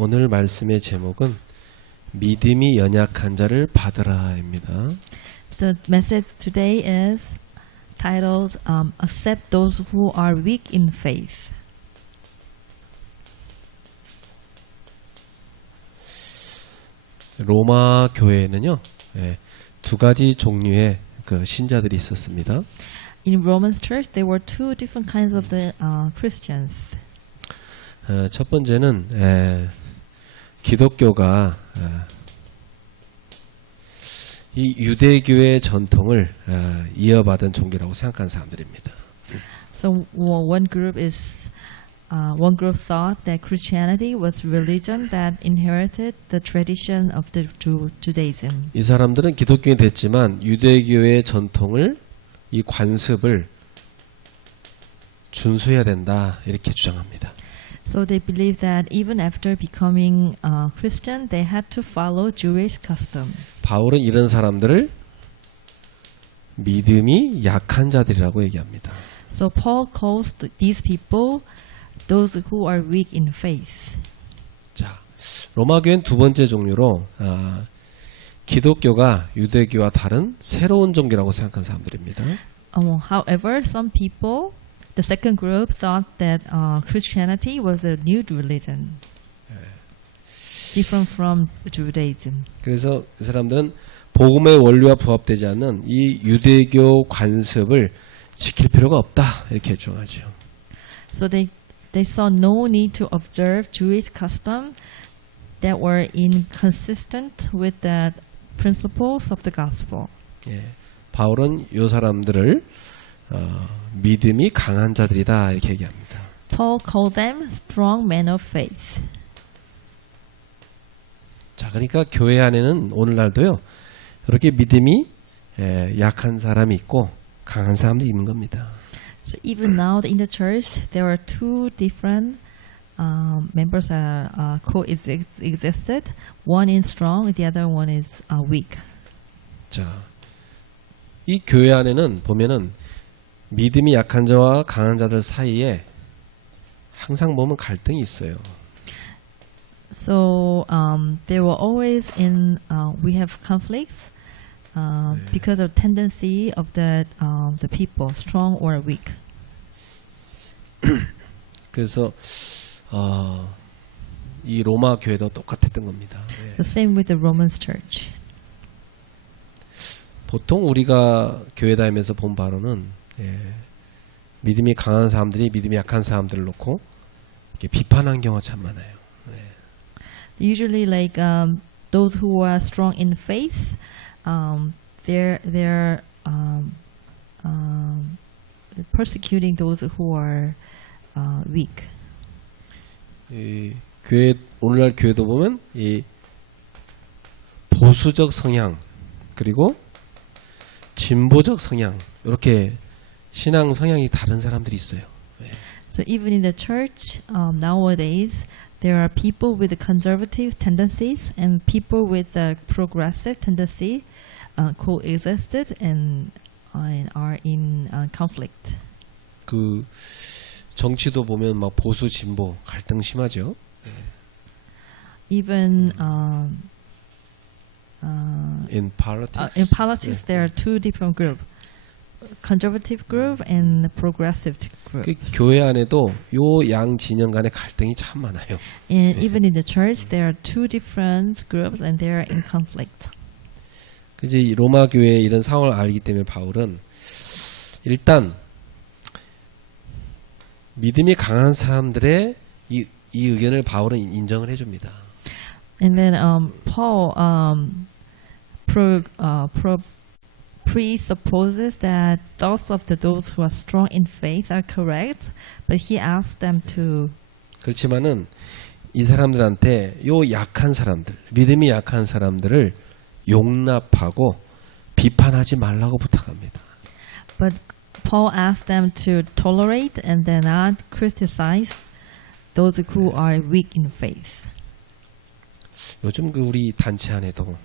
오늘 말씀의 제목은 믿음이 연약한 자를 받으라입니다. The message today is titled Accept Those Who Are Weak in Faith. 로마 교회에는요, 두 가지 종류의 그 신자들이 있었습니다. In Romans church, there were two different kinds of the Christians. 첫 번째는 기독교가 이 유대교의 전통을 이어받은 종교라고 생각하는 사람들입니다. So one group thought that Christianity was religion that inherited the tradition of the Judaism. 이 사람들은 기독교인이 됐지만 유대교의 전통을 이 관습을 준수해야 된다 이렇게 주장합니다. So they believed that even after becoming Christian, they had to follow Jewish customs. 바울은 이런 사람들을 믿음이 약한 자들이라고 얘기합니다. So Paul calls these people those who are weak in faith. 자, 로마 교회는 두 번째 종류로 기독교가 유대교와 다른 새로운 종교라고 생각한 사람들입니다. However, some people, the second group, thought that Christianity was a new religion, different from Judaism. 그래서 이 사람들은 복음의 원리와 부합되지 않는 이 유대교 관습을 지킬 필요가 없다 이렇게 주장하죠. So they saw no need to observe Jewish custom that were inconsistent with the principles of the gospel. 바울은 이 사람들을 믿음이 강한 자들이다 이렇게 얘기합니다. Paul called them strong men of faith. 자, 그러니까 교회 안에는 오늘날도요 이렇게 믿음이 약한 사람이 있고 강한 사람들이 있는 겁니다. So even now in the church, there are two different members that coexisted. One is strong, the other one is weak. 자, 이 교회 안에는 보면은 믿음이 약한 자와 강한 자들 사이에 항상 보면 갈등이 있어요. So there were always we have conflicts because of tendency of the people, strong or weak. 그래서 이 로마 교회도 똑같았던 겁니다. The same with the Romans church. 보통 우리가 교회 다니면서 본 바로는 믿음이 강한 사람들이 믿음이 약한 사람들을 놓고 이렇게 비판하는 경우가 참 많아요. Usually, like those who are strong in faith, they're persecuting those who are weak. 이 교회 오늘날 교회도 보면 이 보수적 성향 그리고 진보적 성향 이렇게 신앙 성향이 다른 사람들이 있어요. So even in the church nowadays, there are people with conservative tendencies and people with a progressive tendency coexisted and are in conflict. 그 정치도 보면 막 보수 진보 갈등 심하죠. Even In politics. in politics, there are two different groups: conservative group and progressive group. 그 교회 안에도 요 양 진영 간의 갈등이 참 많아요. And even in the church, there are two different groups and they are in conflict. 그래서 이 로마 교회의 이런 상황을 알기 때문에 바울은 일단 믿음이 강한 사람들의 이 의견을 바울은 인정을 해줍니다. And then Paul presupposes that thoughts of those who are strong in faith are correct, but he asks them to. 그렇지만은 이 사람들한테 요 약한 사람들, 믿음이 약한 사람들을 용납하고 비판하지 말라고 부탁합니다. But Paul asks them to tolerate and then not criticize those who are weak in faith. 요즘 그 우리 단체 안에도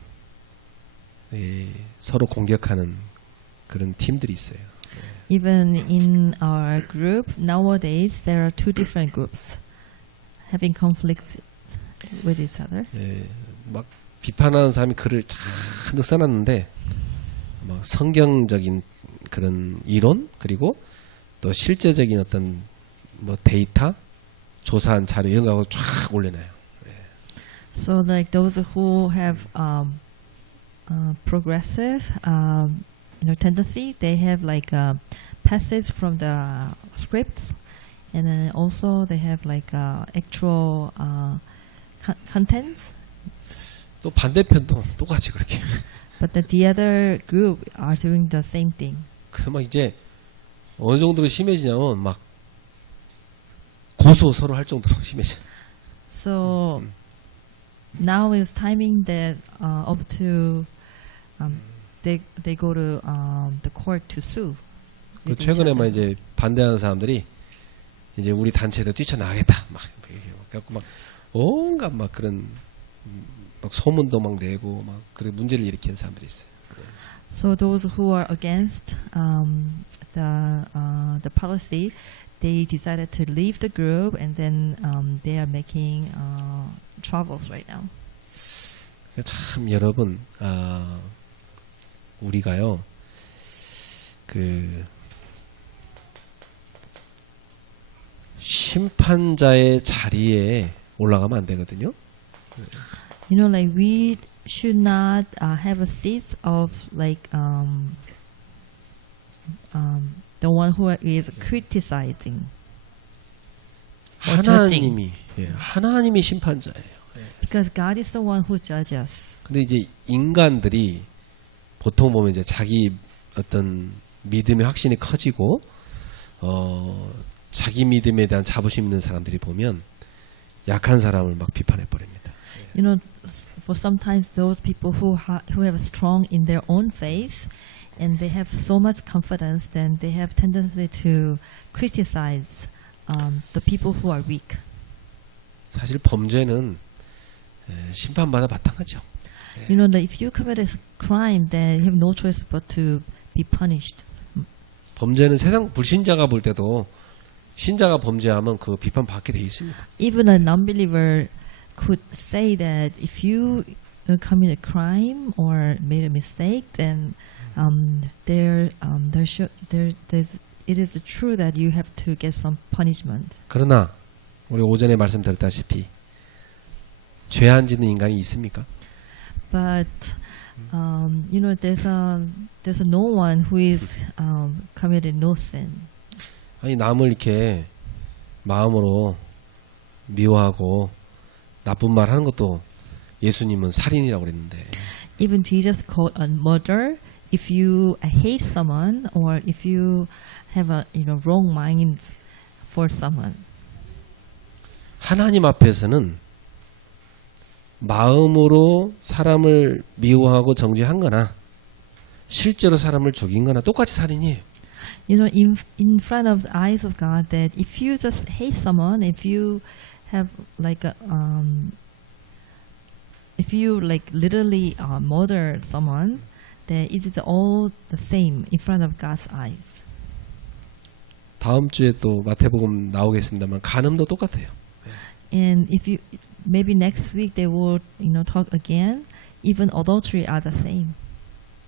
서로 공격하는 그런 팀들이 있어요. Even in our group nowadays, there are two different groups having conflicts with each other. 예, 막 비판하는 사람이 글을 잔뜩 써놨는데 막 성경적인 그런 이론 그리고 또 실제적인 어떤 뭐 데이터 조사한 자료 이런 거하고 쫙 올려놔요. So like those who have progressive tendency, they have like passage from the scripts, and then also they have like actual contents. 또 반대편도 똑같이 그렇게. But the other group are doing the same thing. 그 막 이제 어느 정도로 심해지냐면 막 고소 서로 할 정도로 심해져. So now is timing that up to they go to the court to sue. 그 with each 최근에 막 other. 이제 반대하는 사람들이 이제 우리 단체에도 뛰쳐나가겠다 막 그래갖고 막 온갖 막 그런 막 소문도 막 내고 막 그래 문제를 일으키는 사람들이 있어요. So those who are against the policy, they decided to leave the group, and then they are making troubles right now. 참 여러분 우리가요 그 심판자의 자리에 올라가면 안 되거든요. You know, like we should not have a seat of like the one who is criticizing or judging, 하나님이 심판자예요. because God is the one who judges. 근데 이제 인간들이 보통 보면 이제 자기 어떤 믿음의 확신이 커지고 자기 믿음에 대한 자부심 있는 사람들이 보면 약한 사람을 막 비판해 버립니다. You know, for sometimes those people who have strong in their own faith, and they have so much confidence, then they have tendency to criticize the people who are weak. 사실 범죄는 심판받아 마땅하죠. You know, that if you commit a crime, then you have no choice but to be punished. 범죄는 세상 불신자가 볼 때도 신자가 범죄하면 그 비판 받게 돼 있습니다. Even a non-believer could say that if you commit a crime or made a mistake, then it is true that you have to get some punishment. 그러나 우리 오전에 말씀드렸다시피 죄 안 짓는 인간이 있습니까? But you know, there's no one who is committed no sin. 아니 남을 이렇게 마음으로 미워하고 나쁜 말 하는 것도 예수님은 살인이라고 그랬는데 Even Jesus called a murder if you hate someone or if you have a wrong mind for someone. 하나님 앞에서는 마음으로 사람을 미워하고 정죄한 거나 실제로 사람을 죽인 거나 똑같이 살인이에요. You know, in front of the eyes of God, that if you just hate someone, if you have like if you like literally murder someone, then it is all the same in front of God's eyes. 다음 주에 또 마태복음 나오겠습니다만 간음도 똑같아요. And if you maybe next week they will talk again. Even adultery are the same.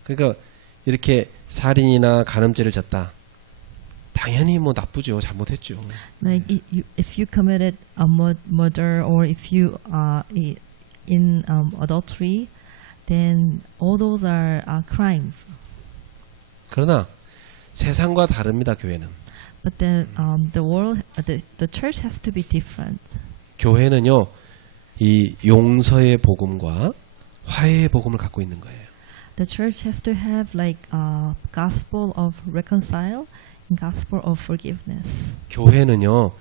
그러니까 이렇게 살인이나 간음죄를 졌다. 당연히 뭐 나쁘죠. 잘못했죠. Like if you committed a murder or if you are in adultery, then all those are crimes. 그러나 세상과 다릅니다. 교회는. But then the world, the church has to be different. 교회는요. 이 용서의 복음과 화해의 복음을 갖고 있는 거예요. The church has to have like a gospel of reconcile and gospel of forgiveness. 교회는요.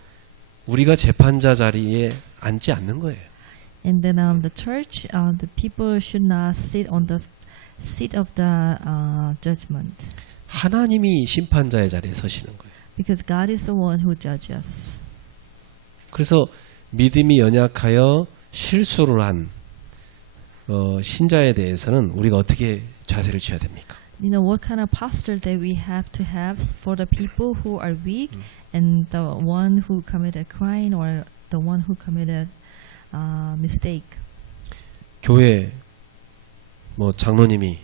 우리가 재판자 자리에 앉지 않는 거예요. And then the church, the people should not sit on the seat of the judgment. 하나님이 심판자의 자리에 서시는 거예요. Because God is the one who judges. 그래서 믿음이 연약하여 실수를 한 신자에 대해서는 우리가 어떻게 자세를 취해야 됩니까? You know, what kind of posture that we have to have for the people who are weak and the one who committed crime or the one who committed mistake. 교회 뭐 장로님이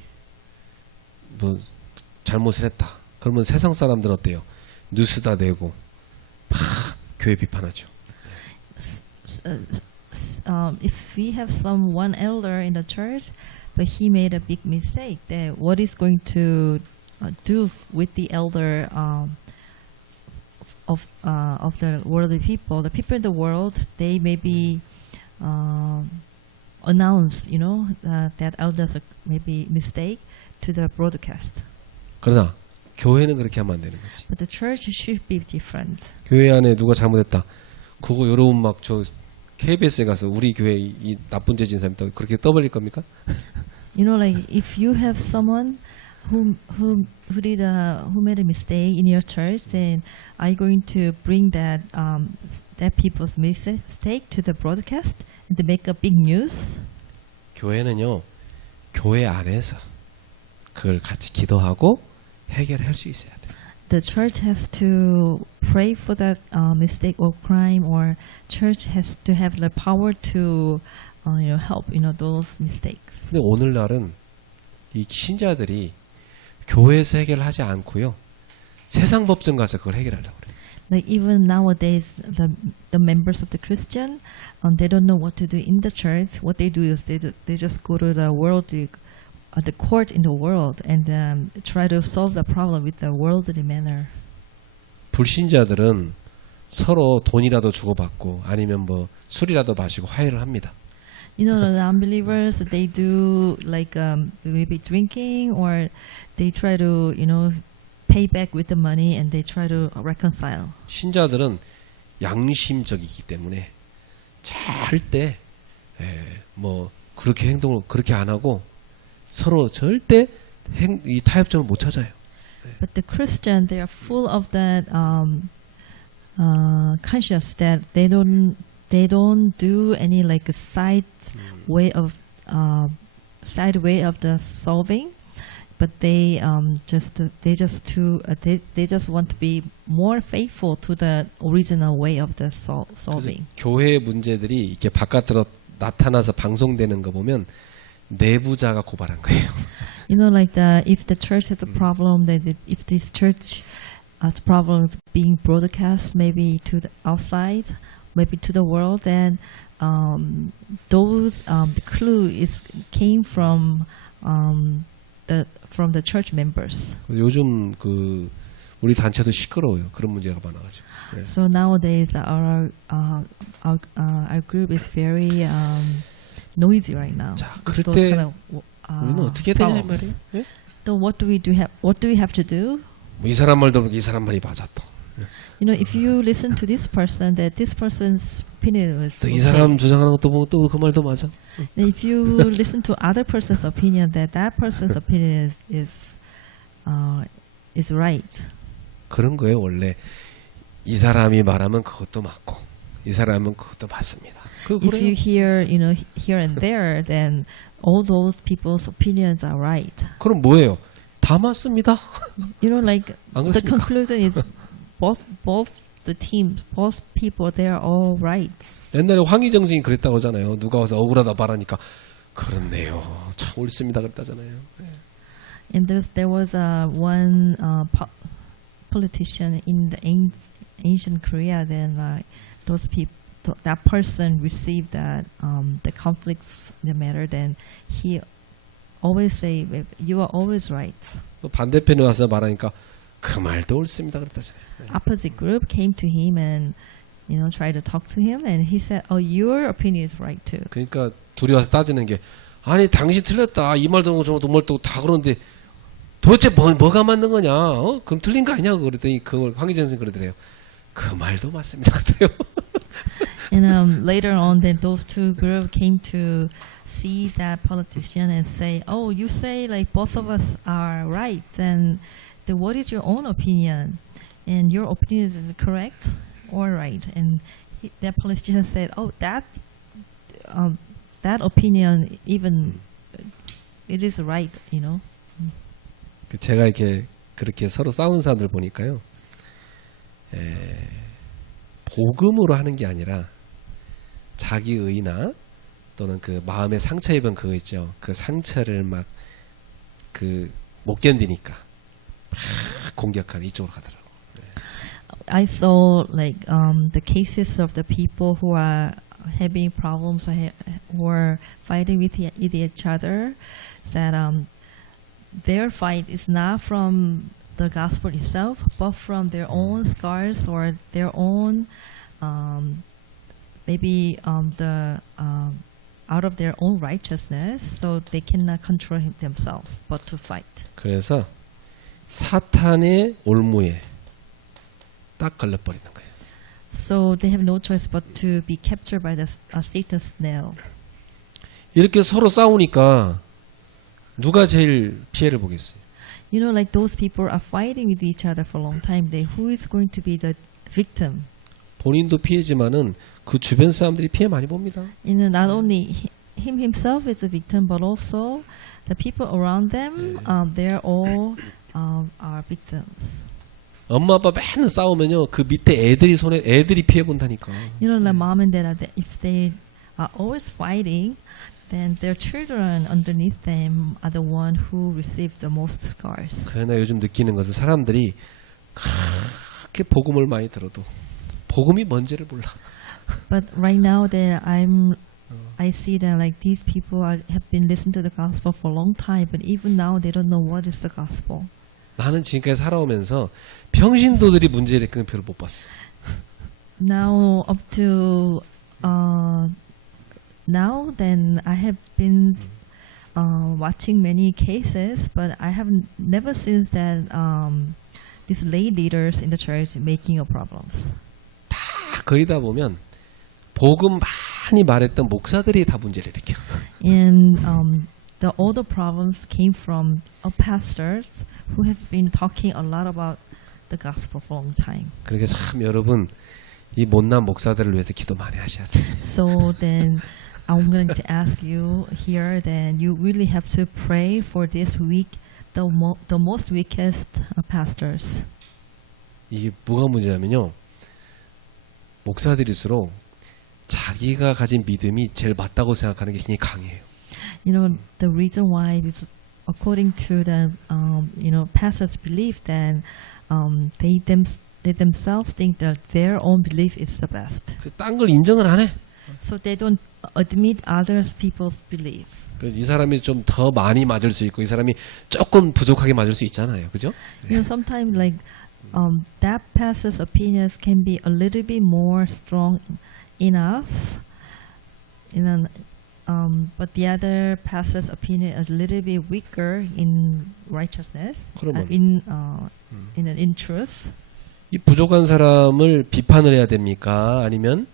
뭐 잘못을 했다. 그러면 세상 사람들은 어때요? 뉴스다 내고 막 교회 비판하죠. If we have one elder in the church, but he made a big mistake, then what is going to do with the elder of the worldly people? The people in the world, they maybe announce, that elders maybe mistake to the broadcast. 그러나 교회는 그렇게 하면 안 되는 거지. But the church should be different. 교회 안에 누가 잘못했다. 그거 여러분 막 저 KBS에 가서 우리 교회 이 나쁜 죄 지은 사람 있다고 그렇게 떠벌릴 겁니까? Like if you have someone who made a mistake in your church, then are you going to bring that people's mistake to the broadcast and to make a big news? 교회는요. 교회 안에서 그걸 같이 기도하고 해결할 수 있어야 돼. The church has to pray for that mistake or crime, or church has to have the power to help those mistakes. 근데 오늘날은 이 신자들이 교회에서 해결하지 않고요. 세상 법정 가서 그걸 해결하려고 그래요. Like even nowadays, the members of the Christian, they don't know what to do in the church. What they do is they just go to the world, the court in the world, and try to solve the problem with the worldly manner. 불신자들은 서로 돈이라도 주고받고 아니면 뭐 술이라도 마시고 화해를 합니다. The unbelievers, they do like maybe drinking, or they try to pay back with the money, and they try to reconcile. 신자들은 양심적이기 때문에 절대 뭐 그렇게 행동을 그렇게 안 하고 서로 절대 이 타협점을 못 찾아요. But the Christian, they are full of that conscious that they don't do any like a side way of the solving, but they just want to be more faithful to the original way of the solving. 교회 문제들이 이렇게 바깥으로 나타나서 방송되는 거 보면 내부자가 고발한 거예요. Like if the church has a problem, that if this church problem is being broadcast maybe to the outside, maybe to the world, then the clue came from the church members. 요즘 그 우리 단체도 시끄러워요. 그런 문제가 많아가지고. 네. So nowadays our group is very noisy right now. 자, 그럴 때 우리는 어떻게 해야 되냐 이 말이에요. 네? So what do we have to do? 이 사람 말도 모르게 이 사람 말이 맞아 또. If you listen to this person, that this person's opinion was 또 이 사람 주장하는 것도 보면 또 그 말도 맞아. And if you listen to other person's opinion, that person's opinion is right. 그런 거예요 원래. 이 사람이 말하면 그것도 맞고 이 사람은 그것도 맞습니다. If you hear, here and there, then all those people's opinions are right. 그럼 뭐예요? 다 맞습니다. Like 안 the 그렇습니까? conclusion is both the teams, both people, they are all right. 옛날에 황희정 선생님이 그랬다고 하잖아요. 누가 와서 억울하다 말하니까 그렇네요. 참 옳습니다 그랬다잖아요. 네. And there was one politician in the ancient Korea. Then those people, that person received that the conflicts in the matter. Then he always say, "You are always right." 또 반대편에 와서 말하니까 그 말도 옳습니다 그랬다잖아요. 네. Opposite group came to him and tried to talk to him, and he said, "Oh, your opinion is right too." 그러니까 둘이 와서 따지는 게 아니 당신 틀렸다 이 말도 그렇고 저것도 말도 다 그러는데 도대체 뭐가 맞는 거냐? 그럼 틀린 거 아니냐고 그랬더니 그 황희정 선생님 그러더래요. 그 말도 맞습니다 그래요. And later on, then those two groups came to see that politician and say, "Oh, you say like both of us are right, and then what is your own opinion? And your opinion is correct or right?" And that politician said, "Oh, that opinion even it is right, 제가 이렇게 그렇게 서로 싸운 사람들 보니까요. 복음으로 하는 게 아니라 자기의나 또는 그 마음에 상처 입은 그거 있죠. 그 상처를 막 그 못 견디니까 막 공격하는 이쪽으로 가더라고. I saw like the cases of the people who are having problems or who are fighting with each other. That their fight is not from the gospel itself, but from their own scars or their own maybe the out of their own righteousness, so they cannot control themselves, but to fight. 그래서 사탄의 올무에 딱 걸려버리는 거예요. So they have no choice but to be captured by the Satan's snare. 이렇게 서로 싸우니까 누가 제일 피해를 보겠어요? You know, like those people are fighting with each other for a long time. Who is going to be the victim? 본인도 피해지만은 그 주변 사람들이 피해 많이 봅니다. You know, not only him himself is a victim, but also the people around them. They're all are victims. 엄마 아빠 맨날 싸우면요 그 밑에 애들이 피해 본다니까. You know, like mom and dad, if they are always fighting, then their children underneath them are the one who receive the most scars. 그러나 요즘 느끼는 것은 사람들이 그렇게 복음을 많이 들어도 복음이 뭔지를 몰라. But right now that I see that like these people have been listening to the gospel for a long time, but even now they don't know what is the gospel. 나는 지금까지 살아오면서 평신도들이 문제를 일으키는 별로 못 봤어. Now up to now, then I have been watching many cases, but I have never seen that these lay leaders in the church making a problems. 다 거의 다 보면 복음 많이 말했던 목사들이 다 문제를 일으켜. And all the problems came from pastors who has been talking a lot about the gospel for a long time. 그러니까 참 여러분 이 못난 목사들을 위해서 기도 많이 하셔야 돼. So then I'm going to ask you here that you really have to pray for this week, the most weakest pastors. 이게 뭐가 문제냐면요. 목사들일수록 자기가 가진 믿음이 제일 맞다고 생각하는 게 굉장히 강해요. You know, the reason why is according to the pastors' belief that they themselves think that their own belief is the best. 딴 걸 인정을 안 해. So they don't admit others people's belief. 이 사람이 좀 더 많이 맞을 수 있고 이 사람이 조금 부족하게 맞을 수 있잖아요. 그죠? You know, sometimes like that pastor's opinions can be a little bit more strong enough, but the other pastor's opinion is a little bit weaker in righteousness, 그러면 in truth. 이 부족한 사람을 비판을 해야 됩니까? 아니면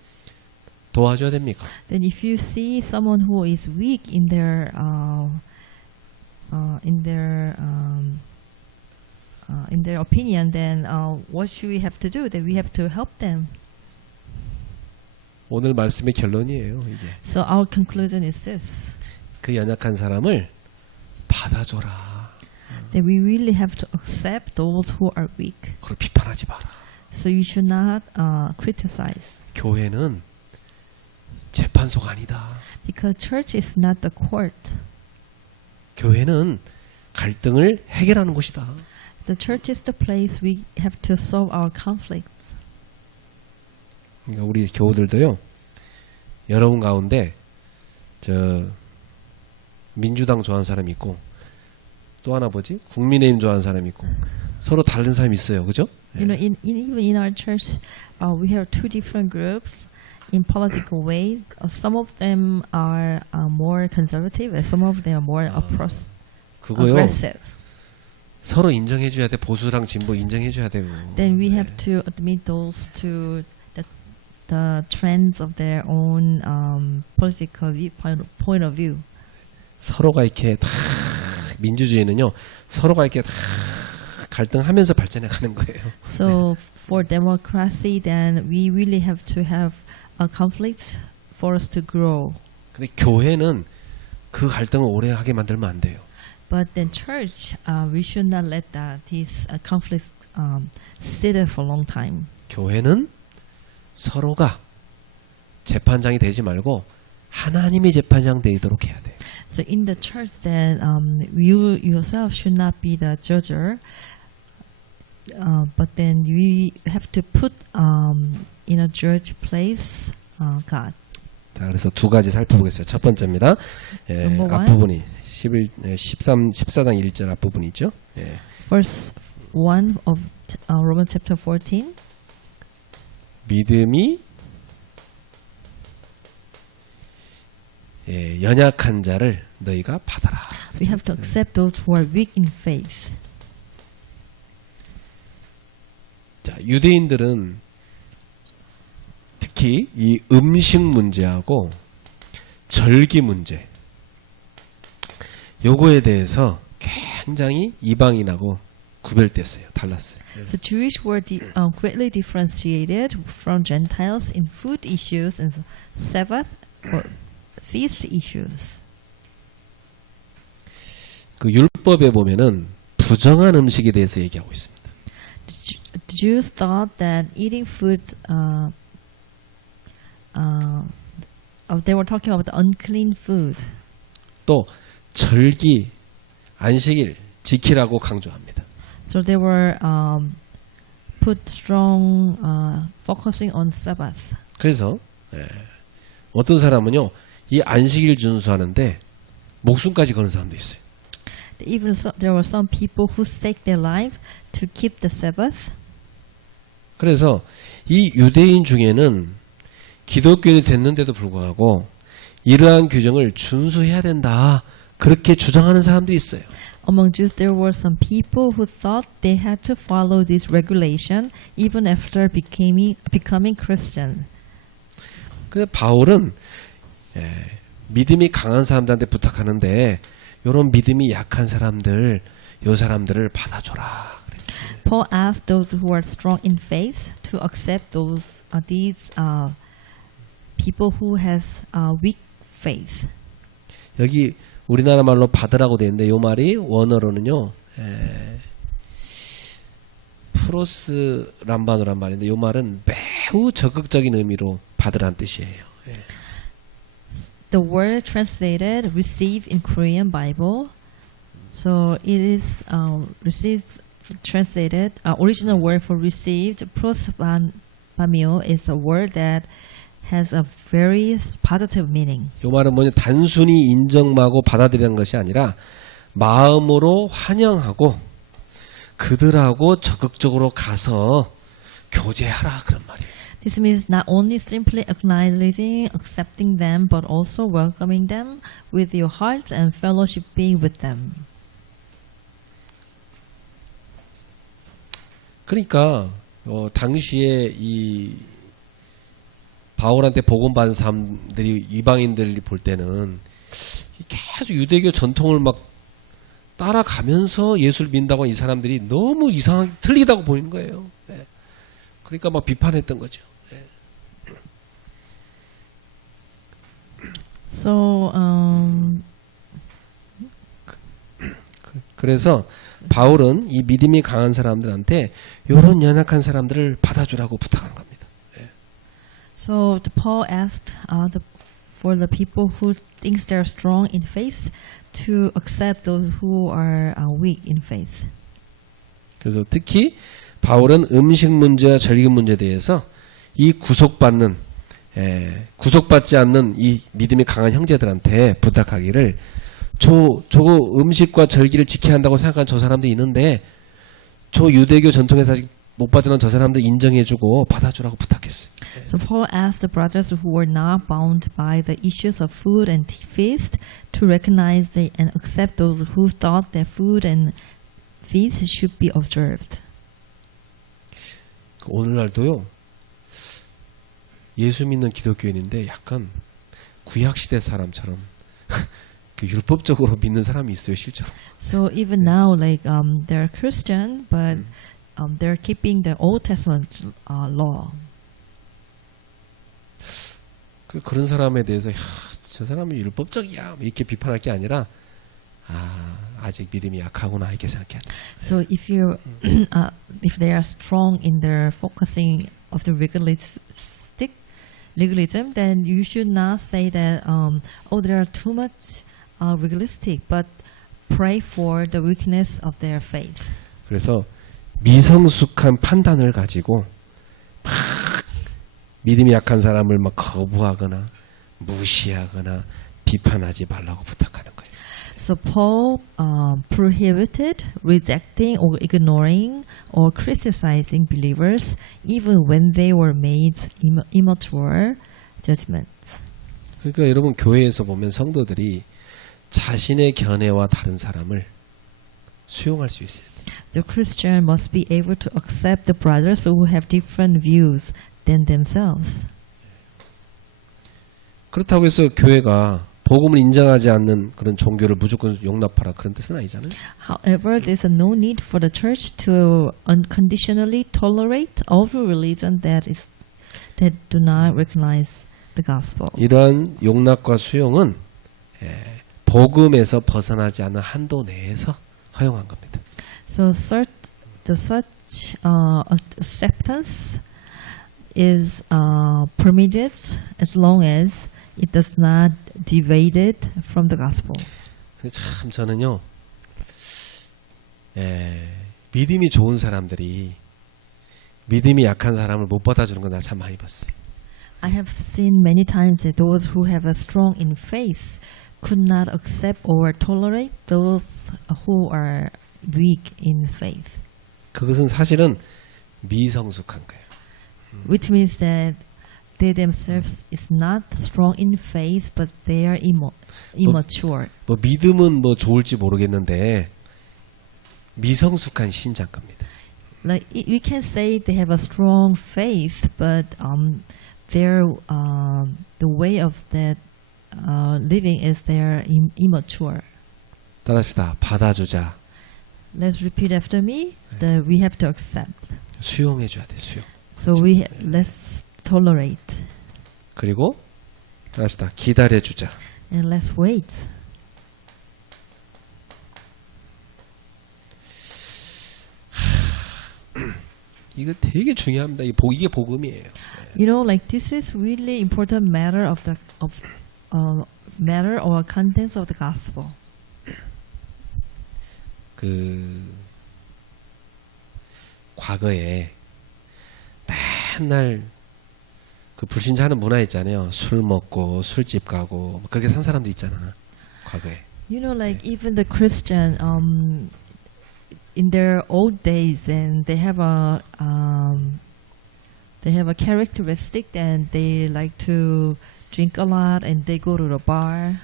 도와줘야 됩니까? Then if you see someone who is weak in their opinion, then what should we have to do? Then we have to help them. 오늘 말씀의 결론이에요. 이게 So our conclusion is this: 그 연약한 사람을 받아줘라. that we really have to accept those who are weak. 그걸 비판하지 마라. So you should not criticize, 교회는 재판소가 아니다. because church is not the court. 교회는 갈등을 해결하는 곳이다. The church is the place we have to solve our conflicts. 그러니까 우리 교우들도요. 여러분 가운데 저 민주당 좋아하는 사람이 있고 또 하나 뭐지? 국민의힘 좋아하는 사람이 있고 서로 다른 사람이 있어요. 그죠? You know, even in our church, we have two different groups in political way. Some of them are more conservative, and some of them are more 그거요. aggressive. 서로 인정해 줘야 돼. 보수랑 진보 인정해 줘야 되고. Then we have to admit those to the trends of their own political point of view. 서로가 이렇게 다 민주주의는요. 서로가 이렇게 다 갈등하면서 발전해 가는 거예요. So for democracy, then we really have to have a conflict for us to grow. 근데 교회는 그 갈등을 오래 하게 만들면 안 돼요. But then church, we should not let these conflicts sit there for a long time. 교회는 서로가 재판장이 되지 말고 하나님이 재판장 되도록 해야 돼요. So in the church, that you yourself should not be the judger, but then we have to put in a judge place God. 자, 그래서 두 가지 살펴보겠어요. 첫 번째입니다. Number one. 앞부분이 14장 1절 앞부분이죠. 예. Verse 1 of Romans chapter 14. 믿음이 연약한 자를 너희가 받아라. We have to accept those who are weak in faith. 자, 유대인들은 특히 이 음식 문제하고 절기 문제 요거에 대해서 굉장히 이방인하고 구별됐어요. 달랐어요. The Jewish were greatly differentiated from Gentiles in food issues and Sabbath or feast issues. 그 율법에 보면은 부정한 음식에 대해서 얘기하고 있습니다. The Jews thought that eating food, they were talking about the unclean food. 또 절기, 안식일 지키라고 강조합니다. So they were put strong focusing on Sabbath. 그래서 어떤 사람은요 이 안식일 준수하는데 목숨까지 거는 사람도 있어요. Even so, there were some people who stake their life to keep the Sabbath. 그래서 이 유대인 중에는 기독교인이 됐는데도 불구하고 이러한 규정을 준수해야 된다 그렇게 주장하는 사람들이 있어요. Among Jews, there were some people who thought they had to follow this regulation even after becoming Christian. 근데 바울은 믿음이 강한 사람들한테 부탁하는데 이런 믿음이 약한 사람들, 요 사람들을 받아줘라. Paul asked those who are strong in faith to accept these people who has weak faith. 여기 우리나라 말로 받으라고 되어 있는데 이 말이 원어로는요 프로스 람바노란 말인데 이 말은 매우 적극적인 의미로 받으라는 뜻이에요. The word translated receive in Korean Bible, so it is received translated original word for received prosbamio is a word that has a very positive meaning. 이 말은 뭐냐 단순히 인정하고 받아들이는 것이 아니라 마음으로 환영하고 그들하고 적극적으로 가서 교제하라 그런 말이에요. This means not only simply acknowledging, accepting them, but also welcoming them with your heart and fellowshipping with them. 그러니까 당시에 이 바울한테 복음 받은 사람들이 이방인들이 볼 때는 계속 유대교 전통을 막 따라가면서 예수를 믿는다고 이 사람들이 너무 이상하게 틀리다고 보이는 거예요. 그러니까 막 비판했던 거죠. So 그래서 바울은 이 믿음이 강한 사람들한테 이런 연약한 사람들을 받아주라고 부탁하는 겁니다. So Paul asked for the people who thinks they're strong in faith to accept those who are weak in faith. 그래서 특히 바울은 음식 문제와 절기 문제에 대해서 이 구속받지 않는 이 믿음이 강한 형제들한테 부탁하기를 저거 음식과 절기를 지켜야 한다고 생각하는 저 사람들이 있는데 저 유대교 전통에서 아직 못 빠져나온 저 사람들 인정해주고 받아주라고 부탁했어요. So Paul asked the brothers who were not bound by the issues of food and feast to recognize and accept those who thought that food and feast should be observed. 오늘날도요. 예수 믿는 기독교인인데 약간 구약시대 사람처럼 그 율법적으로 믿는 사람이 있어요, 실제로. So even now, like they're Christian, but they're keeping the Old Testament law. 그런 사람에 대해서 저 사람이 율법적이야 이렇게 비판할 게 아니라 아직 믿음이 약하구나 이렇게 생각해야 돼. So if you if they are strong in their focusing of the legalistic, legalism, then you should not say that oh, they are too much legalistic, but pray for the weakness of their faith. 그래서 미성숙한 판단을 가지고 막 믿음이 약한 사람을 막 거부하거나 무시하거나 비판하지 말라고 부탁하는 거예요. So Paul prohibited rejecting or ignoring or criticizing believers even when they were made immature judgments. 그러니까 여러분 교회에서 보면 성도들이 자신의 견해와 다른 사람을 수용할 수 있어요. The Christian must be able to accept the brothers who have different views than themselves. 그렇다고 해서 교회가 복음을 인정하지 않는 그런 종교를 무조건 용납하라 그런 뜻은 아니잖아요. However, there's no need for the church to unconditionally tolerate all religion that do not recognize the gospel. 이러한 용납과 수용은 복음에서 벗어나지 않는 한도 내에서 허용한 겁니다. So such acceptance is permitted as long as it does not deviate it from the gospel. 참 저는요, 믿음이 좋은 사람들이 믿음이 약한 사람을 못 받아주는 건 나 참 많이 봤어요. I have seen many times that those who have a strong in faith could not accept or tolerate those who are weak in faith. 그것은 사실은 미성숙한 거예요. Which means that they themselves is not strong in faith, but they are immature. 뭐 믿음은 뭐 좋을지 모르겠는데 미성숙한 신자입니다. Like we can say they have a strong faith, but their the way of that living is they are immature. 따라합시다. 받아주자. Let's repeat after me. That we have to accept. 수용해줘야 돼. 수용. So let's tolerate 그리고 따라합시다. 기다려주자. and let's wait. 이거 되게 중요합니다. 이게 복음이에요. You know, like this is really important matter of the matter or contents of the gospel. 그 과거에 맨날 그 불신자하는 문화 있잖아요. 술 먹고 술집 가고 그렇게 산 사람도 있잖아. 과거에. You know, like even the Christian in their old days, and they have a characteristic, and they like to drink a lot, and they go to the bar.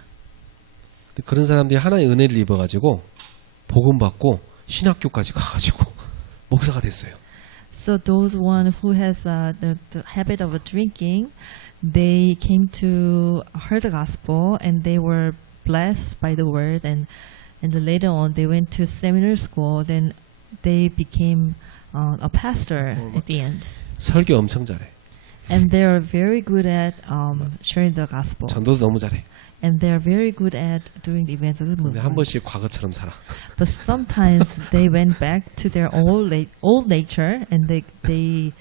근데 그런 사람들이 하나의 은혜를 입어가지고 복음 받고 신학교까지 가가지고 목사가 됐어요. So those one who has the habit of drinking, they came to hear the gospel, and they were blessed by the word, and then later on they went to seminary school. Then they became a pastor at the end, 설교 엄청 잘해. and they are very good at sharing the gospel, 전도도 너무 잘해. and they are very good at doing the evangelism 근데 한 movement. 번씩 과거처럼 살아. But sometimes they went back to their old nature, and they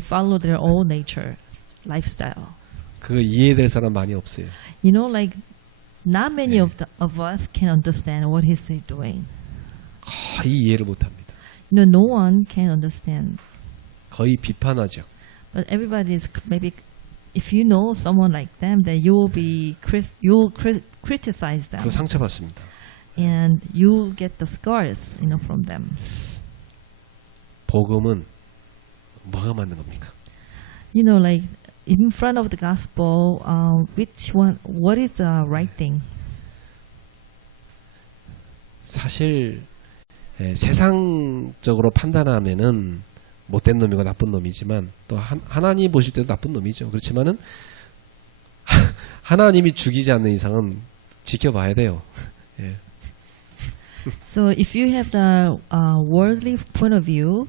follow their old nature lifestyle. 그거 이해될 사람 많이 없어요. You know, like not many of us can understand what he's doing. 거의 이해를 못합니다. You know, no one can understand. 거의 비판하죠. But everybody is maybe, if you know someone like them, then you'll criticize them, 그거 상처받습니다. and you'll get the scars, you know, from them. 복음은 뭐가 맞는 겁니까? You know, like in front of the gospel, what is the right thing? 사실 세상적으로 판단하면은 못된 놈이고 나쁜 놈이지만 또 하나님 보실 때도 나쁜 놈이죠. 그렇지만은 하나님이 죽이지 않는 이상은 지켜봐야 돼요. 예. So if you have the worldly point of view,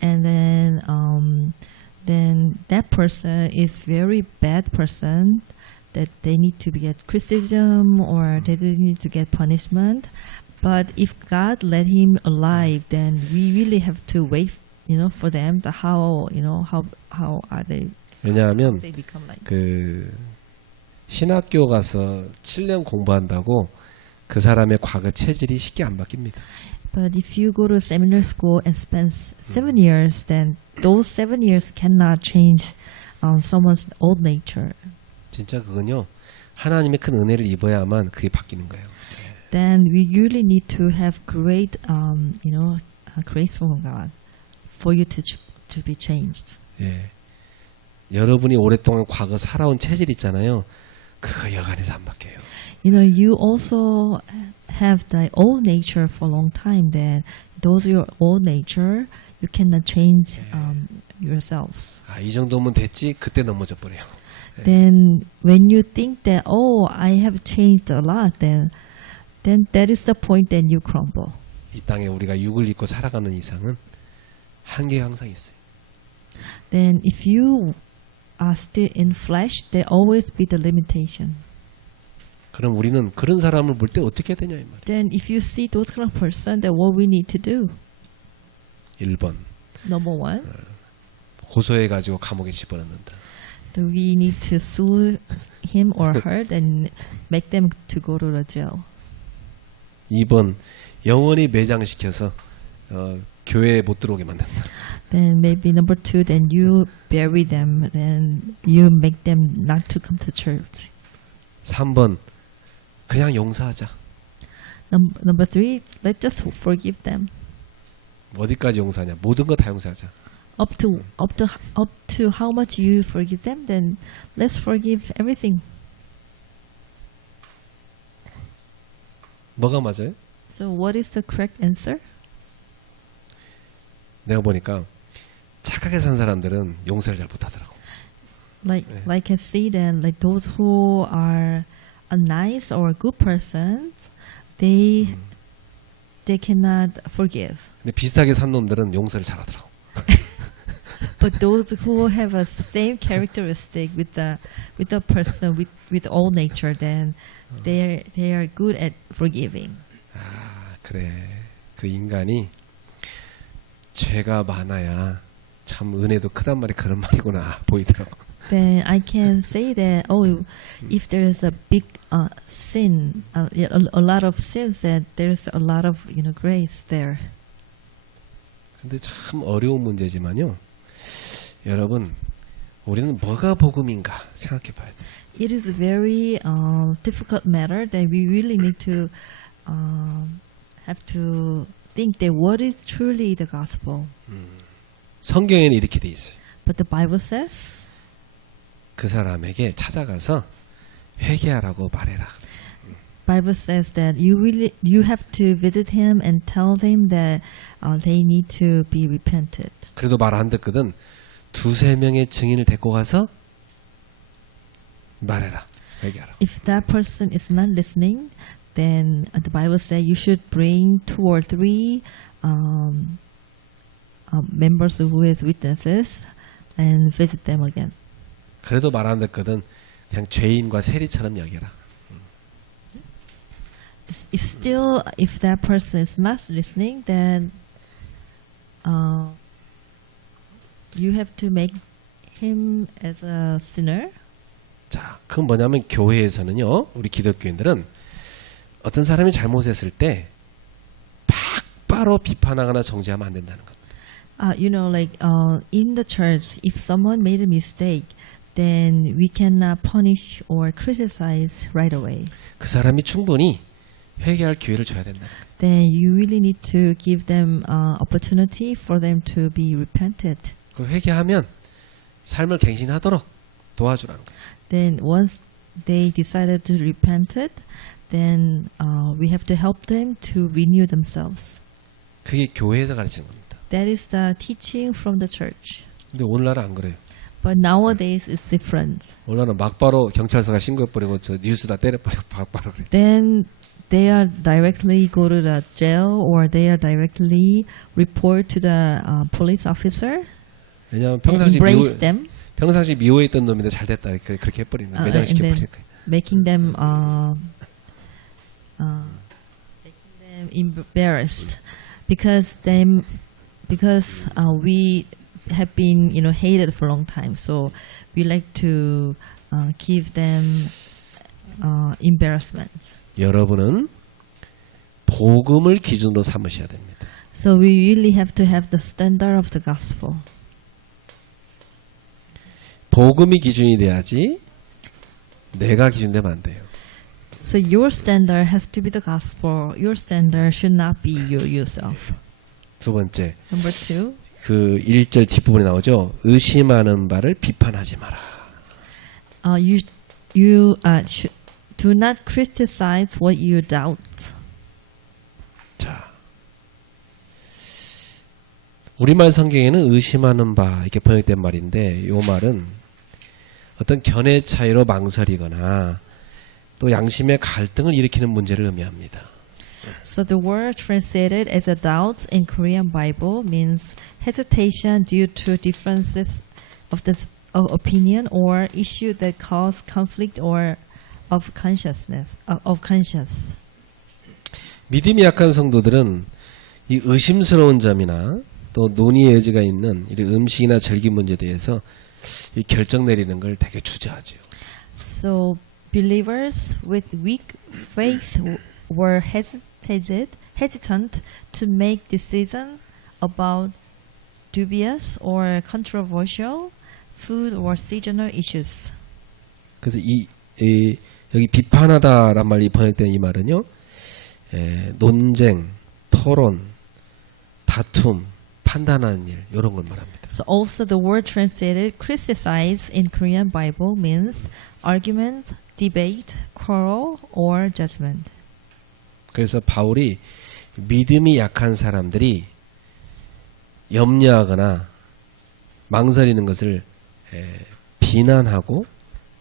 and then that person is very bad person, that they need to get criticism or they need to get punishment. But if God let him alive, then we really have to wait, you know, for them. How are they 왜냐하면 They become like. 그 신학교 가서 7년 공부한다고 그 사람의 과거 체질이 쉽게 안 바뀝니다. But if you go to seminary school and spend 7 years, then those 7 years cannot change someone's old nature. 진짜 그건요. 하나님의 큰 은혜를 입어야만 그게 바뀌는 거예요. Then we really need to have great, grace from God for you to be changed. 예. 여러분이 오랫동안 과거 살아온 체질 있잖아요. 그거 여간해서 안 바뀌어요. You also have the old nature for a long time. Then those your old nature, you cannot change yourself. 아, 이 정도면 됐지? 그때 넘어져 버려요. Then when you think that I have changed a lot, then that is the point that you crumble. 이 땅에 우리가 육을 입고 살아가는 이상은 한계가 항상 있어요. Then if you are still in flesh, there always be the limitation. 그럼 우리는 그런 사람을 볼 때 어떻게 해야 되냐 이 말이에요. Then if you see those kind of person, then what we need to do? 1번 Number one, 고소해가지고 감옥에 집어넣는다. we need to sue him or her and make them to go to the jail. 2번 영원히 매장시켜서 교회에 못 들어오게 만든다. Then maybe number two, then you bury them, then you make them not to come to church. 3번 그냥 용서하자. Number three, let's just forgive them. 어디까지 용서하냐? 모든 거 다 용서하자. Up to how much you forgive them, then let's forgive everything. 뭐가 맞아요? So what is the correct answer? 내가 보니까 착하게 산 사람들은 용서를 잘 못하더라고. Like I see then, like those who are a nice or a good persons, they cannot forgive. 근데 비슷하게 산 놈들은 용서를 잘하더라고. But those who have a same characteristic with the person with all nature, then they are good at forgiving. 아, 그래. 그 인간이 죄가 많아야 참 은혜도 크단 말이 그런 말이구나 보이더라고. Then I can say that if there is a big sin, a lot of sins, that there's a lot of grace there. 근데 참 어려운 문제지만요. 여러분, 우리는 뭐가 복음인가 생각해 봐야 돼. It is a very difficult matter that we really need to have to think that what is truly the gospel. 성경에는 이렇게 돼 있어요. But the Bible says 그 사람에게 찾아가서 회개하라고 말해라. Bible says that you have to visit him and tell them that they need to be repented. 그래도 말 안 듣거든. 2-3명의 증인을 데리고 가서 말해라. 회개하라. If that person is not listening, then the Bible says you should bring 2 or 3 members who is witnesses and visit them again. 그래도 말 안 듣거든. 그냥 죄인과 세리처럼 여겨라. If that person is not listening, then you have to make him as a sinner. 자, 그건 뭐냐면 교회에서는요. 우리 기독교인들은 어떤 사람이 잘못했을 때 바로 비판하거나 정죄하면 안 된다는 겁니다. In the church, if someone made a mistake, then we cannot punish or criticize right away. 그 사람이 충분히 회개할 기회를 줘야 된다. Then you really need to give them opportunity for them to be repented. 그 회개하면 삶을 갱신하도록 도와주라는 거예요. Then once they decided to repent it, then we have to help them to renew themselves. 그게 교회에서 가르치는 겁니다. That is the teaching from the church. 근데 오늘날은 안 그래요. But nowadays it's different. 오늘날은 막바로 경찰서가 신고해버리고 저 뉴스 다 때려버리고 막바로 그래. Then they are directly go to the jail or they are directly report to the police officer 왜냐하면 and embrace them. 평상시 미워했던 놈인데 잘 됐다 그렇게 해버리는 거예요. 매장시켜버리니까. Making them embarrassed because we have been, hated for a long time. So we like to give them embarrassment. 여러분은 복음을 기준으로 삼으셔야 됩니다. So we really have to have the standard of the gospel. 복음이 기준이 돼야지 내가 기준 되면 안 돼요. So your standard has to be the gospel. Your standard should not be yourself. 두 번째, Number 2. 그 1절 뒷부분에 나오죠. 의심하는 바를 비판하지 마라. You do not criticize what you doubt. 자, 우리말 성경에는 의심하는 바 이렇게 번역된 말인데 이 말은 어떤 견해 차이로 망설이거나 또 양심의 갈등을 일으키는 문제를 의미합니다. So the word translated as a doubt in Korean Bible means hesitation due to differences of opinion or issue that cause conflict or of consciousness. 믿음이 약한 성도들은 이 의심스러운 점이나 또 논의의 여지가 있는 이 음식이나 절기 문제에 대해서 이 결정 내리는 걸 되게 주저하죠. So believers with weak faith were hesitant to make decisions about dubious or controversial food or seasonal issues. 그래서 여기 비판하다란 말이 번역된 이 말은요, 논쟁, 토론, 다툼, 판단하는 일 이런 걸 말합니다. So also the word translated criticize in Korean Bible means argument, debate, quarrel, or judgment. 그래서 바울이 믿음이 약한 사람들이 염려하거나 망설이는 것을 비난하고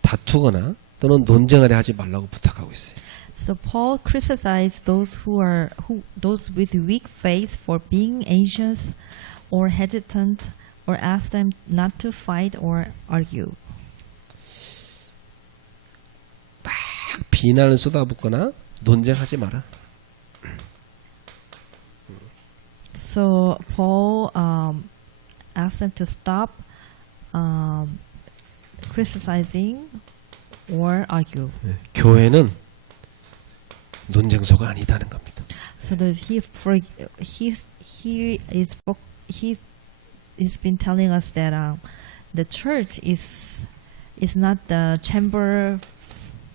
다투거나 또는 논쟁하려 하지 말라고 부탁하고 있어요. So Paul criticized those those with weak faith for being anxious or hesitant, or asked them not to fight or argue. 막 비난을 쏟아붓거나 논쟁하지 마라. So Paul asked them to stop criticizing or argue. 교회는 논쟁소가 아니다는 겁니다. So that he's been telling us that the church is not the chamber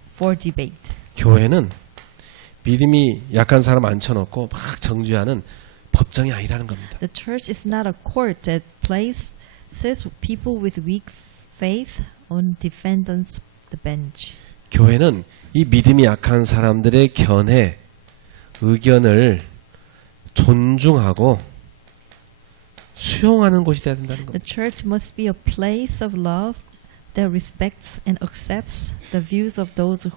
for debate. 교회는 믿음이 약한 사람 앉혀놓고 막 정죄하는 법정이 아니라는 겁니다. The church is not a court that places people with weak faith on defendants the bench. 교회는 이 믿음이 약한 사람들의 견해, 의견을 존중하고 수용하는 곳이 되어야 된다는 The 겁니다. church must be a place of love that respects and accepts the views of those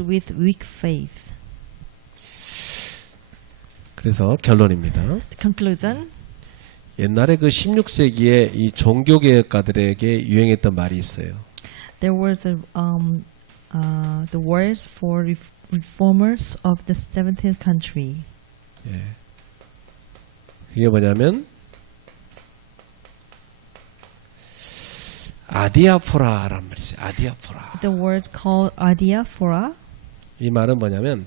with weak faith. 그래서 결론입니다. The conclusion. 옛날에 그 16세기에 이 종교개혁가들에게 유행했던 말이 있어요. There was the words for reformers of the 17th century. 예. 그게 뭐냐면 아디아포라란 말이 있어요. 아디아포라. The words called adiaphora. 이 말은 뭐냐면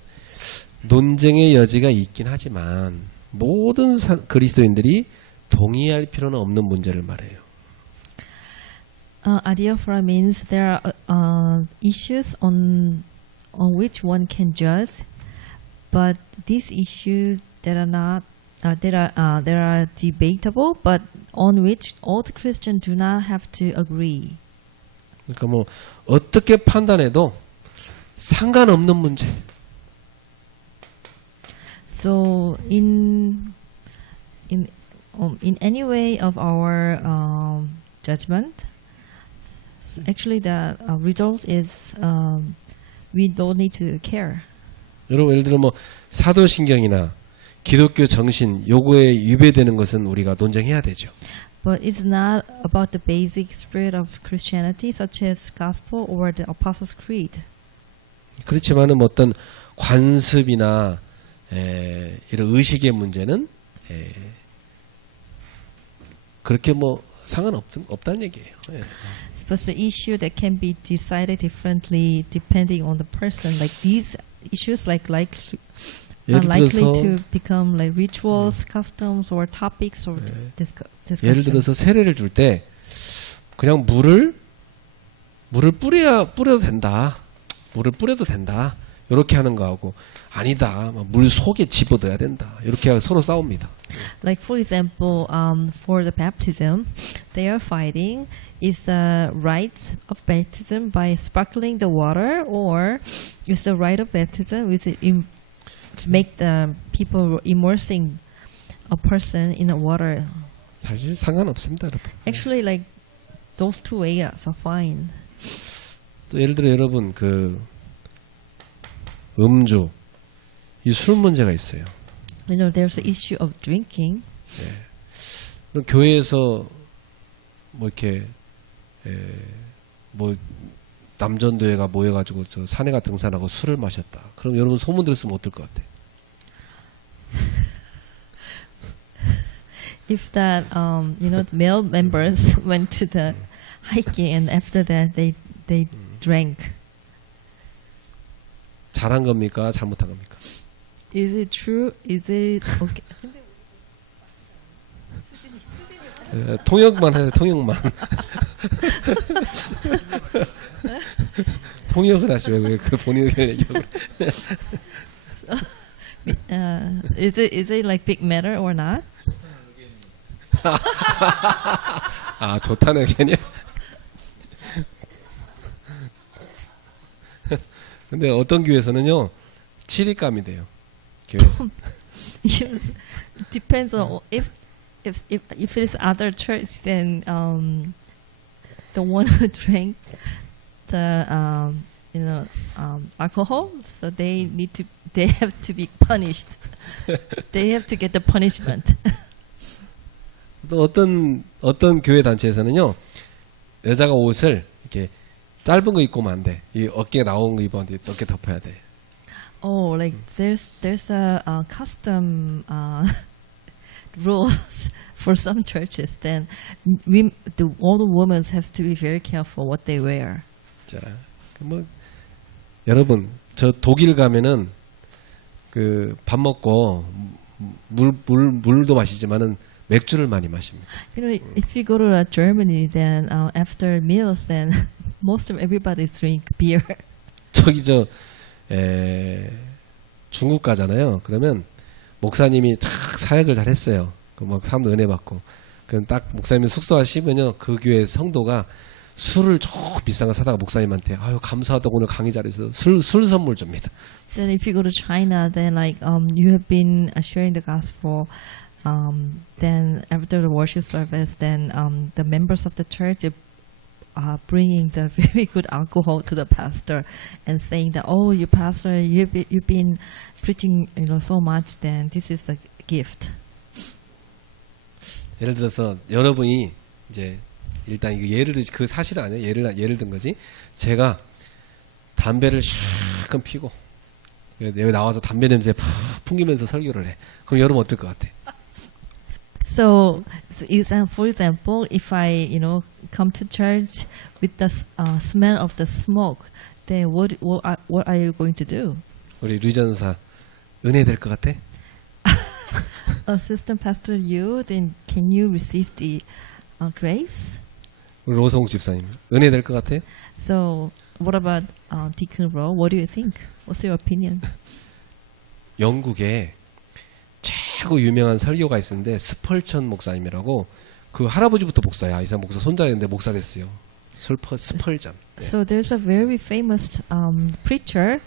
논쟁의 여지가 있긴 하지만 모든 그리스도인들이 동의할 필요는 없는 문제를 말해요. Adiaphora means there are issues on which one can judge, but these issues that are not that are debatable, but on which all the Christians do not have to agree. 그러니까 뭐 어떻게 판단해도 상관없는 문제. So in any way of our judgment, actually the result is we don't need to care. 여러분 예를 들어 뭐 사도신경이나 기독교 정신 요거에 위배되는 것은 우리가 논쟁해야 되죠. But it's not about the basic spirit of Christianity, such as gospel or the Apostles' Creed. 그렇지만은 뭐 어떤 관습이나 이런 의식의 문제는 그렇게 뭐 없다는 얘기예요. 예. But the issue that can be decided differently depending on the person, like these issues, are 예를 likely 들어서 to become like rituals, customs, or topics, or discussion. 예를 들어서 세례를 줄 때 그냥 물을 뿌려도 된다. 물을 뿌려도 된다. 이렇게 하는 거하고 아니다. 물 속에 집어넣어야 된다. 이렇게 서로 싸웁니다. Like for example, for the baptism, they are fighting is the rites of baptism by sparkling the water, or is the rite of baptism with to make the people immersing a person in the water. 사실 상관없습니다, 여러분. Actually, like those two ways are fine. 또 예를 들어 여러분 그 음주 이 술 문제가 있어요. You know, there's the issue of drinking. 그럼 교회에서 뭐 이렇게 뭐 남전도회가 모여가지고 저 산에가 등산하고 술을 마셨다. 그럼 여러분 소문 들었으면 어떨 것 같아? If that the male members went to the hiking and after that they drank. 잘한 겁니까? 잘못한 겁니까? Is it true? Is it okay? 통역만 해요. 통역만. 통역을 하시고 왜 그 본인 의견 얘기하고? Is it like big matter or not? 아 좋다는 의견이요? 근데 어떤 교회에서는요 치리감이 돼요. 교회에서. It depends on if it's other church, then the one who drank the alcohol, so they have to be punished. They have to get the punishment. 또 어떤 교회 단체에서는요 여자가 옷을 이렇게 짧은 거 입고 오면 안 돼. 이 어깨에 나온 거 입어야 돼. 어깨 덮어야 돼. Oh, like there's a custom rules for some churches. Then all the women have to be very careful what they wear. 자, 뭐 여러분 저 독일 가면은 그 밥 먹고 물도 마시지만은 맥주를 많이 마십니다. You know, if you go to Germany, then after meals, then most of everybody drink beer. 저기 중국 가잖아요. 그러면 목사님이 탁 사역을 잘 했어요. 막 사람도 은혜 받고. 그럼 딱 목사님 숙소 가시면요. 그 교회 성도가 술을 저 비싼 거 사다가 목사님한테 아유 감사하다고 오늘 강의 잘해서 술 선물 줍니다. Then if you go to China, then like you have been sharing the gospel. Then after the worship service, then the members of the church are bringing the very good alcohol to the pastor and saying that, oh, you pastor, you've been preaching, so much. Then this is a gift. 예를 들어서 여러분이 이제 일단 이거 예를 들 그 사실은 아니에요. 예를 든 거지. 제가 담배를 샥 피고 여기 나와서 담배 냄새 팍 풍기면서 설교를 해. 그럼 여러분 어떨 것 같아? So for example, if I come to church with the smell of the smoke, then what are you going to do? 우리 류전사 은혜 될 것 같아? Assistant Pastor Yu, then can you receive the grace? 우리 로성욱 집사님 은혜 될 것 같아? So what about Deacon Ro? What do you think? What's your opinion? 영국에 최고 유명한 설교가 있었는데 스펄천 목사님이라고 그 할아버지부터 목사야. 이 사람 목사 손자였는데 목사 됐어요. 스펄전. So there's a very famous preacher.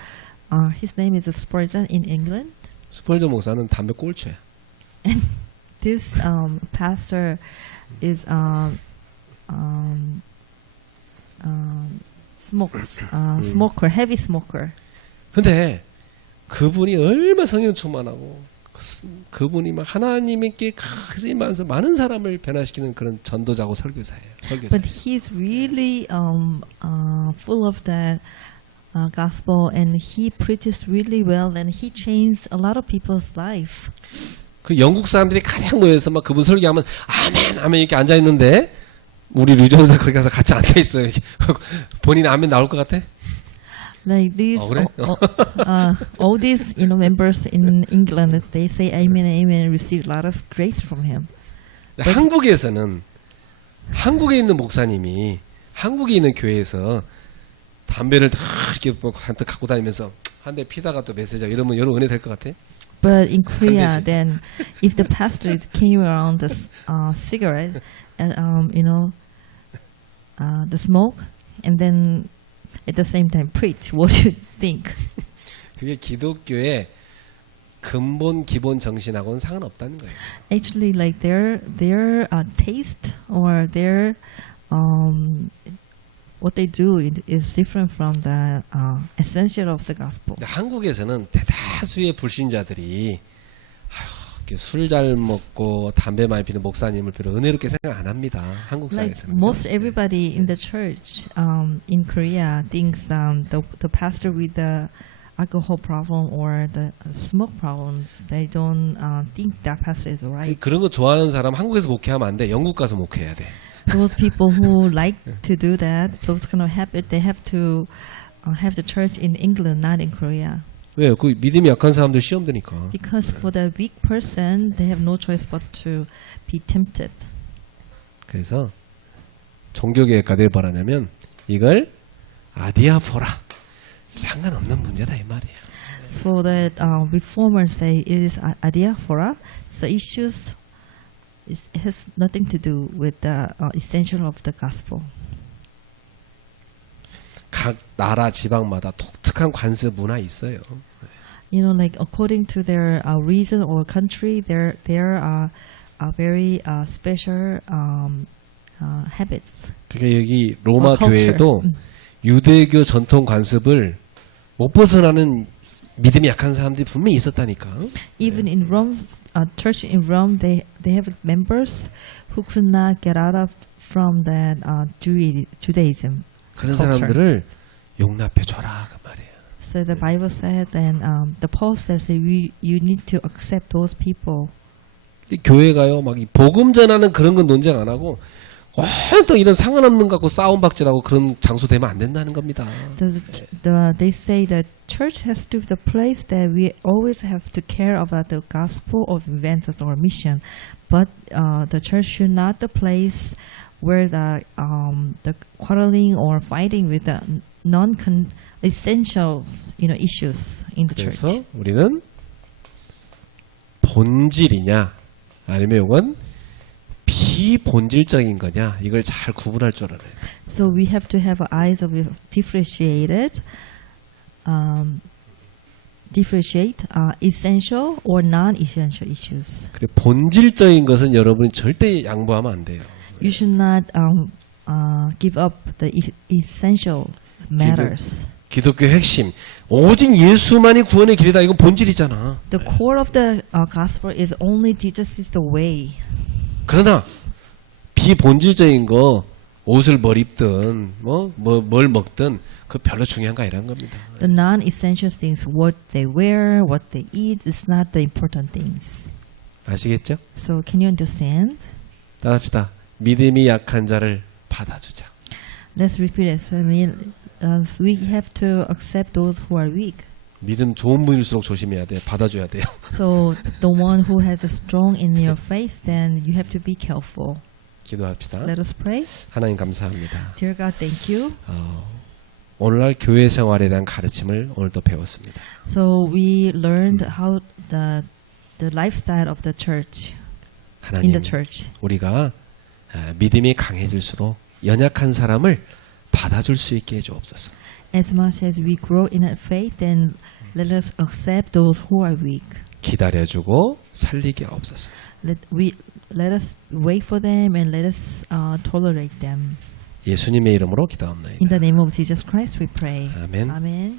His name is Spurgeon in England. 스펄전 목사는 담배 꼴초야. And this pastor is smoker, heavy smoker. 근데 그분이 얼마나 성령 충만하고 그분이 막 하나님께 쓰임받아서 많은 사람을 변화시키는 그런 전도자고 설교사예요. But he's really full of that gospel, and he preaches really well, and he changed a lot of people's life. 그 영국 사람들이 가량 모여서 막 그분 설교하면 아멘 아멘 이렇게 앉아 있는데 우리 류전사 거기 가서 같이 앉아 있어요. 본인 아멘 나올 것 같아? Like these, 그래? all these, members in England, they say amen, amen, receive a lot of grace from him. 한국에서는 한국에 있는 목사님이 한국에 있는 교회에서 담배를 다 이렇게 한테 갖고 다니면서 한 대 피다가 또 메시지하고 이러면 여러분 은혜 될 것 같아? But in Korea, 반드시. then, if the pastor came around the cigarette, and the smoke, and then at the same time preach, what do you think? 그게 기독교의 근본 기본 정신하고는 상관없다는 거예요. Actually, like their taste or their what they do is different from the essential of the gospel. 근데 한국에서는 대다수의 불신자들이 술 잘 먹고 담배 많이 피는 목사님을 별로 은혜롭게 생각 안 합니다. 한국 Like 사회에서는. most everybody in the church in Korea thinks the pastor with the alcohol problem or the smoke problems, they don't think that pastor is right. 그런 거 좋아하는 사람 한국에서 목회하면 안 돼. 영국 가서 목회해야 돼. Those people who like to do that, those kind of habit, they have to have the church in England, not in Korea. 왜요? 그 믿음이 약한 사람들 시험 드니까. Because for the weak person, they have no choice but to be tempted. 그래서 종교개혁가 될 바라냐면 이걸 아디아포라 상관없는 문제다 이 말이에요. So that reformers say it is adiaphora. The issues has nothing to do with the essential of the gospel. 각 나라 지방마다 독특한 관습 문화 있어요. Like according to their region or country, there are very special habits. 그러니까 여기 로마 or culture. 교회도 유대교 전통 관습을 못 벗어나는 믿음이 약한 사람들이 분명히 있었다니까. Even in Rome, church in Rome, they have members who could not get out of from that Judaism. 그런 culture. 사람들을 용납해 줘라 그 말이에요. So the Bible said, and the Paul says that you need to accept those people. 이 교회가요 막 이 복음 전하는 그런 건 논쟁 안 하고 또 이런 상관없는 거 갖고 싸움 박질하고 그런 장소 되면 안 된다는 겁니다. They say that church has to be the place that we always have to care about the gospel of events or mission, but the church should not the place where the quarreling or fighting with the non-essential issues in the 그래서 church. 우리는 본질이냐 아니면 이건 비본질적인 거냐 이걸 잘 구분할 줄 알아야 돼요. So we have to have eyes of differentiate essential or non-essential issues. 그리고 본질적인 것은 여러분이 절대 양보하면 안 돼요. You should not give up the essential matters. 기독교 핵심 오직 예수만이 구원의 길이다. 이건 본질이잖아. The core of the gospel is only Jesus is the way. 그러나 비본질적인 거 옷을 뭘 입든 뭘 먹든 그 별로 중요한 거 아니라는 겁니다. The non-essential things, what they wear, what they eat, is not the important things. 아시겠죠? So can you understand? 따라합시다. 믿음이 약한 자를 받아주자. Let's repeat it. So we have to accept those who are weak. 믿음 좋은 분일수록 조심해야 돼. 받아줘야 돼요. So the one who has a strong in your faith, then you have to be careful. 기도합시다. Let us pray. 하나님 감사합니다. Dear God, thank you. 오늘날 교회 생활에 대한 가르침을 오늘도 배웠습니다. So we learned how the lifestyle of the church in 하나님, the church. 우리가 믿음이 강해질수록 연약한 사람을 받아줄 수 있게 해주옵소서. As much as we grow in our faith, then let us accept those who are weak. 기다려주고 살리게 하옵소서. Let us wait for them and let us tolerate them. 예수님의 이름으로 기도합니다. In the name of Jesus Christ, we pray. 아멘. Amen.